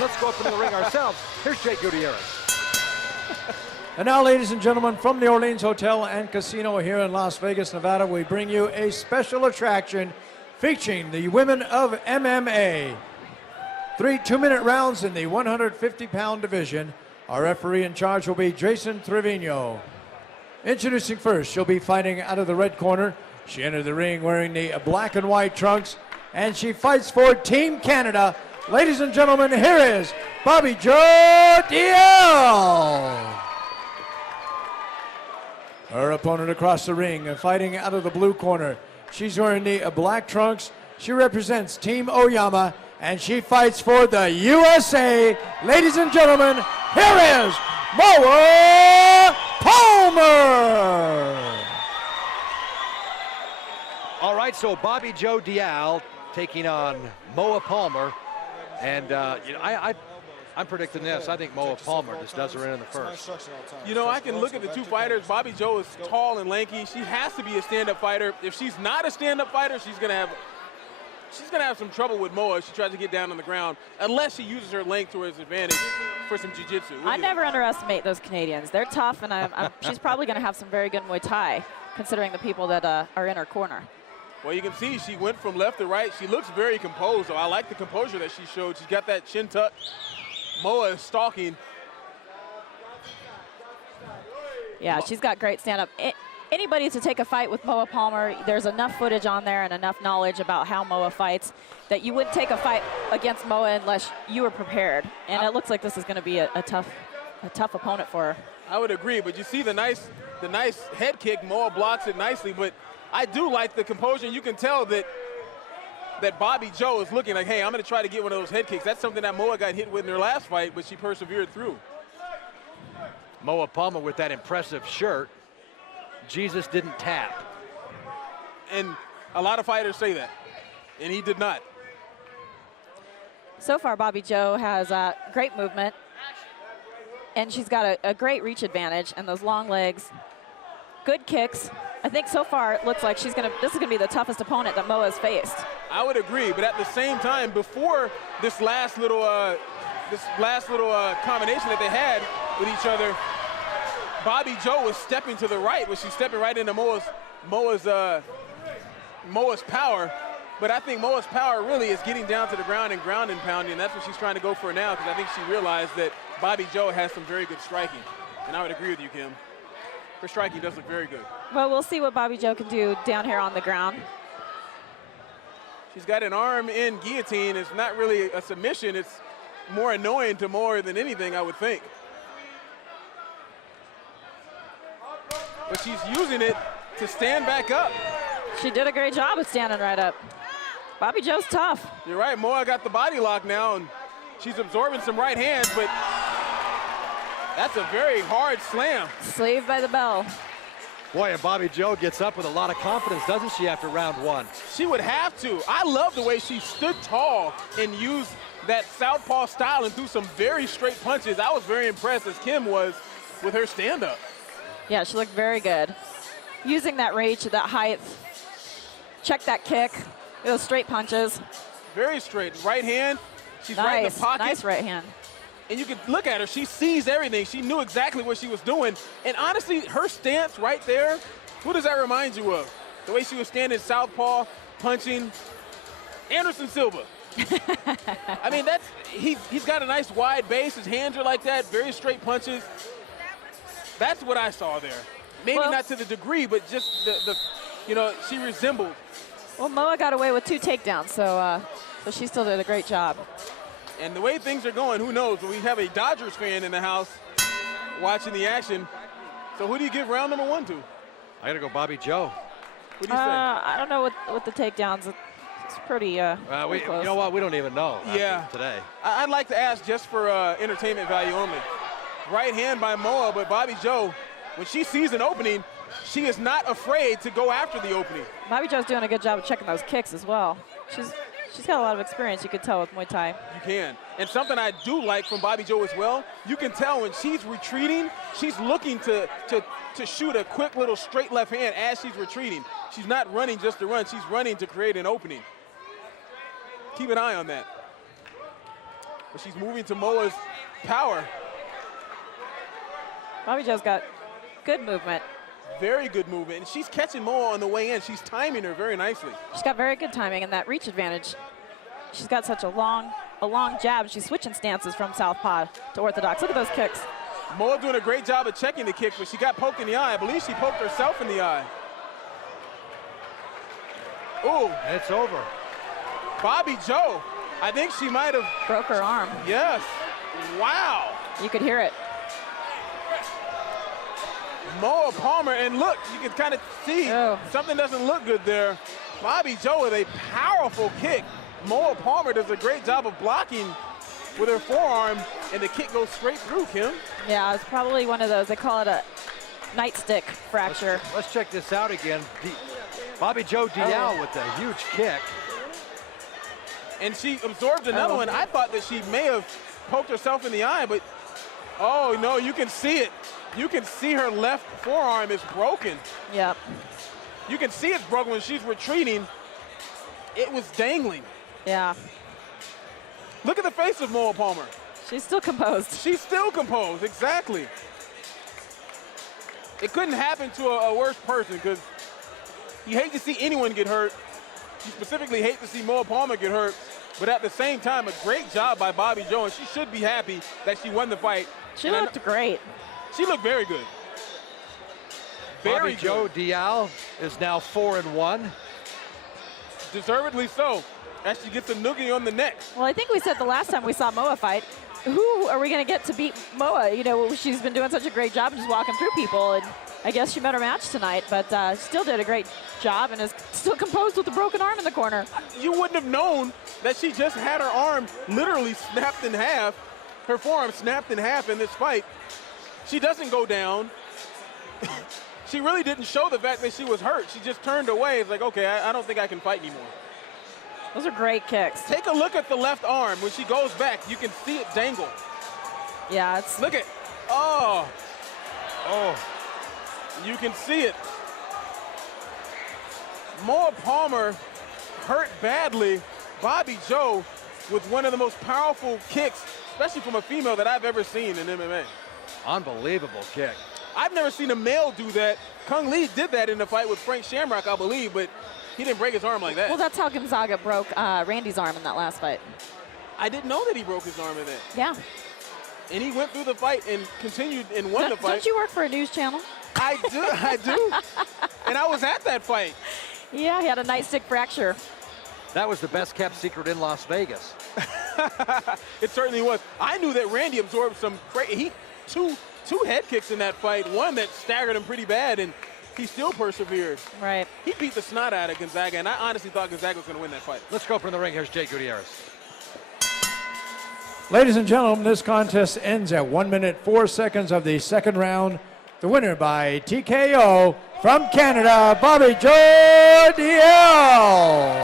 Let's go up into the ring ourselves. Here's Jake Gutierrez. And now, ladies and gentlemen, from the Orleans Hotel and Casino here in Las Vegas, Nevada, we bring you a special attraction featuring the women of MMA. 3 2-minute rounds in the 150-pound division. Our referee in charge will be Jason Trevino. Introducing first, she'll be fighting out of the red corner. She entered the ring wearing the black and white trunks, and she fights for Team Canada. Ladies and gentlemen, here is bobbi-jo Dalziel. Her opponent across the ring, fighting out of the blue corner. She's wearing the black trunks. She represents Team Oyama, and she fights for the USA. Ladies and gentlemen, here is Moa Palmer. All right, so bobbi-jo Dalziel taking on Moa Palmer. And you know, I'm predicting this. I think Moa Palmer just does her in the first. You know, I can look at the two fighters. bobbi-jo is tall and lanky. She has to be a stand-up fighter. If she's not a stand-up fighter, she's gonna have some trouble with Moa if she tries to get down on the ground, unless she uses her length to her advantage for some jiu-jitsu. I never underestimate those Canadians. They're tough, and she's probably going to have some very good Muay Thai, considering the people that are in her corner. Well, you can see she went from left to right. She looks very composed, so I like the composure that she showed. She's got that chin tuck. Moa is stalking. Yeah, she's got great stand-up. Anybody to take a fight with Moa Palmer, there's enough footage on there and enough knowledge about how Moa fights that you wouldn't take a fight against Moa unless you were prepared. And it looks like this is going to be a tough opponent for her. I would agree, but you see the nice head kick. Moa blocks it nicely, but I do like the composure. You can tell that bobbi-jo is looking like, hey, I'm going to try to get one of those head kicks. That's something that Moa got hit with in her last fight, but she persevered through. Moa Palmer with that impressive shirt. Jesus didn't tap. And a lot of fighters say that, and he did not. So far, bobbi-jo has great movement, and she's got a great reach advantage and those long legs. Good kicks. I think so far it looks like this is gonna be the toughest opponent that Moa's faced. I would agree, but at the same time, before this last little combination that they had with each other, bobbi-jo was stepping to the right, she's stepping right into Moa's power. But I think Moa's power really is getting down to the ground and pounding. That's what she's trying to go for now, because I think she realized that bobbi-jo has some very good striking. And I would agree with you, Kim. Her striking does look very good. Well, we'll see what bobbi-jo can do down here on the ground. She's got an arm in guillotine. It's not really a submission. It's more annoying to Moa than anything, I would think. But she's using it to stand back up. She did a great job of standing right up. bobbi-jo's tough. You're right, Moa got the body lock now, and she's absorbing some right hands, but that's a very hard slam. Saved by the bell. Boy, and bobbi-jo gets up with a lot of confidence, doesn't she, after round one? She would have to. I love the way she stood tall and used that southpaw style and threw some very straight punches. I was very impressed, as Kim was, with her stand-up. Yeah, she looked very good. Using that reach, that height, check that kick, those straight punches. Very straight. Right hand, she's right in the pocket. Nice right hand. And you can look at her, she sees everything. She knew exactly what she was doing. And honestly, her stance right there, who does that remind you of? The way she was standing southpaw, punching Anderson Silva. I mean, he's got a nice wide base. His hands are like that, very straight punches. That's what I saw there. Maybe not to the degree, but just she resembled. Well, Moa got away with 2 takedowns, so she still did a great job. And the way things are going, who knows? We have a Dodgers fan in the house watching the action. So who do you give round number 1 to? I got to go bobbi-jo. What do you say? I don't know with the takedowns. It's pretty close. You know what? We don't even know today. I'd like to ask, just for entertainment value only, right hand by Moa, but bobbi-jo, when she sees an opening, she is not afraid to go after the opening. bobbi-jo's doing a good job of checking those kicks as well. She's got a lot of experience, you could tell, with Muay Thai. You can. And something I do like from bobbi-jo as well, you can tell when she's retreating, she's looking to shoot a quick little straight left hand as she's retreating. She's not running just to run, she's running to create an opening. Keep an eye on that. but she's moving to Moa's power. Bobbi-Jo's got good movement. Very good movement, and she's catching Moa on the way in. She's timing her very nicely. She's got very good timing and that reach advantage. She's got such a long jab. She's switching stances from southpaw to orthodox. Look at those kicks. Moa doing a great job of checking the kick, but she got poked in the eye. I believe she poked herself in the eye. Ooh. It's over. Bobbi-Jo, I think she might have Broke her arm. Yes. Wow. You could hear it. Moa Palmer, and look, you can kind of see something doesn't look good there. Bobbi-Jo with a powerful kick. Moa Palmer does a great job of blocking with her forearm, and the kick goes straight through, Kim. Yeah, it's probably one of those, they call it a nightstick fracture. Let's check this out again. Bobbi-Jo Dalziel with a huge kick. And she absorbed another one. I thought that she may have poked herself in the eye, but oh no, you can see it. You can see her left forearm is broken. Yep. You can see it's broken when she's retreating. It was dangling. Yeah. Look at the face of Moa Palmer. She's still composed. She's still composed, exactly. It couldn't happen to a worse person, because you hate to see anyone get hurt. You specifically hate to see Moa Palmer get hurt, but at the same time, a great job by Bobbi-Jo, and she should be happy that she won the fight. She looked great. She looked very good. Very Bobbi-Jo good. Dalziel is now 4-1. Deservedly so, as she gets a noogie on the neck. Well, I think we said the last time we saw Moa fight, who are we going to get to beat Moa? You know, she's been doing such a great job just walking through people, and I guess she met her match tonight, but still did a great job and is still composed with a broken arm in the corner. You wouldn't have known that she just had her arm literally snapped in half, her forearm snapped in half in this fight. She doesn't go down. She really didn't show the fact that she was hurt. She just turned away. It's like, okay, I don't think I can fight anymore. Those are great kicks. Take a look at the left arm. When she goes back, you can see it dangle. Yeah, it's... Look at, oh. You can see it. Moa Palmer hurt badly. Bobbi-Jo with one of the most powerful kicks, especially from a female, that I've ever seen in MMA. Unbelievable kick. I've never seen a male do that. Kung Lee did that in the fight with Frank Shamrock, I believe, but he didn't break his arm like that. Well, that's how Gonzaga broke Randy's arm in that last fight. I didn't know that he broke his arm in that. Yeah. And he went through the fight and continued and won the fight. Don't you work for a news channel? I do. And I was at that fight. Yeah, he had a nightstick fracture. That was the best kept secret in Las Vegas. It certainly was. I knew that Randy absorbed some crazy, two head kicks in that fight, one that staggered him pretty bad, and he still persevered. Right. He beat the snot out of Gonzaga, and I honestly thought Gonzaga was going to win that fight. Let's go from the ring. Here's Jay Gutierrez. Ladies and gentlemen, this contest ends at 1 minute 4 seconds of the second round. The winner by TKO from Canada, Bobbi-Jo Dalziel.